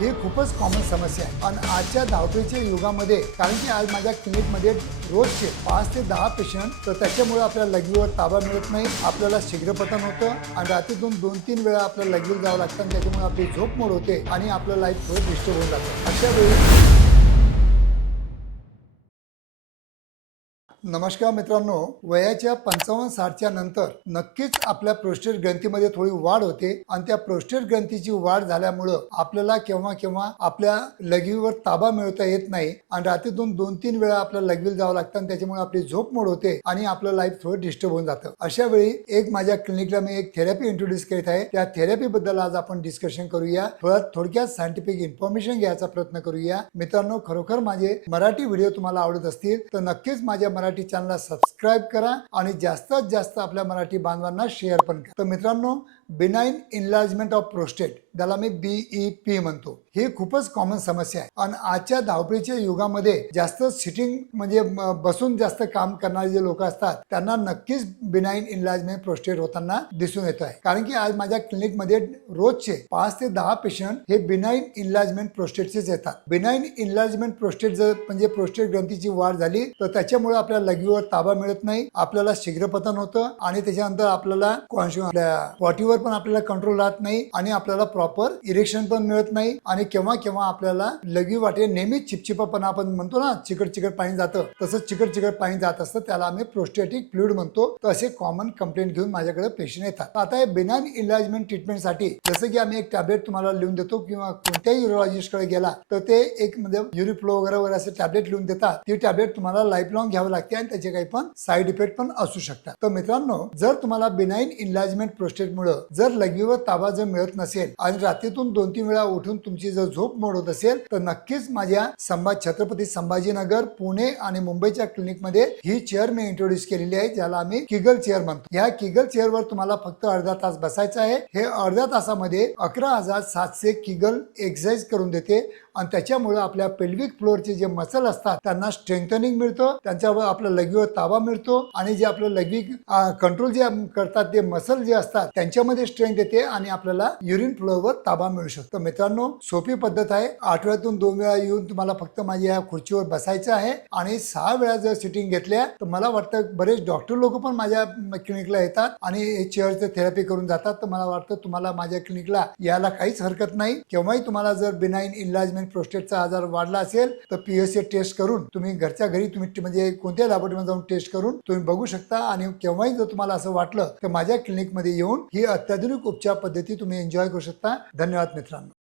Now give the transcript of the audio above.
ही खूपच कॉमन समस्या आहे आणि आजच्या धावपळीच्या युगामध्ये कारण की आज माझ्या क्लिनिकमध्ये रोजचे 5 ते 10 पेशंट तर त्याच्यामुळे आपल्याला लघवीवर ताबा मिळत नाही, आपल्याला शीघ्रपतन होतं आणि रात्रीतून 2-3 वेळा आपल्याला लघवीला जावं लागतं आणि त्याच्यामुळे आपली झोप मोड होते आणि आपलं लाईफ थोडं डिस्टर्ब होऊन जातं. अशा वेळी नमस्कार मित्रांनो, वयाच्या 55-60च्या नंतर नक्कीच आपल्या प्रोस्टेट ग्रंथीमध्ये थोडी वाढ होते आणि त्या प्रोस्टेट ग्रंथीची वाढ झाल्यामुळं आपल्याला केव्हा केव्हा आपल्या लघवीवर ताबा मिळवता येत नाही आणि रात्रीतून 2-3 वेळा आपल्याला लघवीला जावं लागतं आणि त्याच्यामुळे आपली झोप मोड होते आणि आपलं लाईफ थोडं डिस्टर्ब होऊन जातं. अशा वेळी एक माझ्या क्लिनिकला मी एक थेरपी इंट्रोड्यूस करीत आहे. त्या थेरपी बद्दल आज आपण डिस्कशन करूया. थोडक्यात सायंटिफिक इन्फॉर्मेशन घ्यायचा प्रयत्न करूया. मित्रांनो, खरोखर माझे मराठी व्हिडिओ तुम्हाला आवडत असतील तर नक्कीच माझ्या मराठी चॅनलला सबस्क्राइब करा आणि जास्तीत जास्त आपल्या मराठी बांधवांना शेअर पण करा. तर मित्रांनो, बिनाइन इनलार्जमेंट ऑफ प्रोस्टेट, ज्याला मी BEP म्हणतो, ही खूपच कॉमन समस्या आहे आणि आजच्या धावपळीच्या युगामध्ये जास्त सिटिंग म्हणजे बसून जास्त काम करणारे जे लोक असतात त्यांना नक्कीच बिनाइन इनलार्जमेंट प्रोस्टेट होताना दिसून येत आहे. कारण की आज माझ्या क्लिनिकमध्ये रोजचे 5 ते 10 पेशंट हे बिनाइन इनलार्जमेंट प्रोस्टेटचेच येतात. बिनाइन इनलार्जमेंट प्रोस्टेट जर म्हणजे प्रोस्टेट ग्रंथीची वाढ झाली तर त्याच्यामुळे आपल्याला लघवीवर ताबा मिळत नाही, आपल्याला शीघ्रपतन होतं आणि त्याच्यानंतर आपल्याला पॉटीवर पण आपल्याला कंट्रोल राहत नाही आणि आपल्याला प्रॉपर इरेक्शन पण मिळत नाही आणि केव्हा केव्हा आपल्याला लघवी वाटे नेहमीच चिपचिपापणा आपण म्हणतो ना, चिकट चिकट पाणी जातं, तसंच चिकट चिकट पाणी जात असतं, त्याला आम्ही प्रोस्टेटिक फ्लुइड म्हणतो. तर असे कॉमन कंप्लेंट घेऊन माझ्याकडे पेशंट येतात. आता हे बिनाइन इनलार्जमेंट ट्रीटमेंटसाठी जसं की आम्ही एक टॅबलेट तुम्हाला लिहून देतो किंवा कोणत्याही युरोलॉजिस्टकडे गेला तर ते एक म्हणजे युरिफ्लो वगैरे असे टॅबलेट लिहून देतात. ती टॅबलेट तुम्हाला लाईफ लॉंग घ्यावं लागते आणि त्याचे काही पण साईड इफेक्ट पण असू शकतात. तर मित्रांनो, जर तुम्हाला बिनाइन इनलार्जमेंट प्रोस्टेटमुळे जर लघवीवर ताबा जर मिळत नसेल आणि रात्रीतून 2-3 वेळा उठून तुमची जर झोप मोड होत असेल तर नक्कीच माझ्या छत्रपती संभाजीनगर, पुणे आणि मुंबईच्या क्लिनिकमध्ये ही चेअर मी इंट्रोड्यूस केलेली आहे, ज्याला आम्ही किगल चेअर म्हणतो. या किगल चेअरवर तुम्हाला फक्त अर्धा तास बसायचं आहे. हे अर्ध्या तासामध्ये 11,700 किगल एक्सरसाइज करून देते आणि त्याच्यामुळे आपल्या पेल्विक फ्लोअरचे जे मसल असतात त्यांना स्ट्रेंथनिंग मिळतं, त्यांच्यावर आपल्या लघवीवर ताबा मिळतो आणि जे आपलं लघवी कंट्रोल जे करतात ते मसल जे असतात त्यांच्यामध्ये स्ट्रेंथ येते आणि आपल्याला युरिन फ्लोवर ताबा मिळू शकतो. मित्रांनो, सोपी पद्धत आहे. आठवड्यातून 2 वेळा येऊन तुम्हाला फक्त माझ्या या खुर्चीवर बसायचं आहे आणि 6 वेळा जर सिटिंग घेतल्या तर मला वाटतं बरेच डॉक्टर लोक पण माझ्या क्लिनिकला येतात आणि हे चेअरचं थेरपी करून जातात. तर मला वाटतं तुम्हाला माझ्या क्लिनिकला यायला काहीच हरकत नाही. केव्हाही तुम्हाला जर बिनाइन इनलार्जमेंट प्रोस्टेटचा आजार वाढला असेल तर PSA टेस्ट करून तुम्ही घरच्या घरी तुम्ही म्हणजे कोणत्या लॅबोरेटरीमध्ये जाऊन टेस्ट करून तुम्ही बघू शकता आणि केव्हाही जर तुम्हाला असं वाटलं तर माझ्या क्लिनिकमध्ये येऊन ही अत्याधुनिक उपचार पद्धती तुम्ही एन्जॉय करू शकता. धन्यवाद मित्रांनो.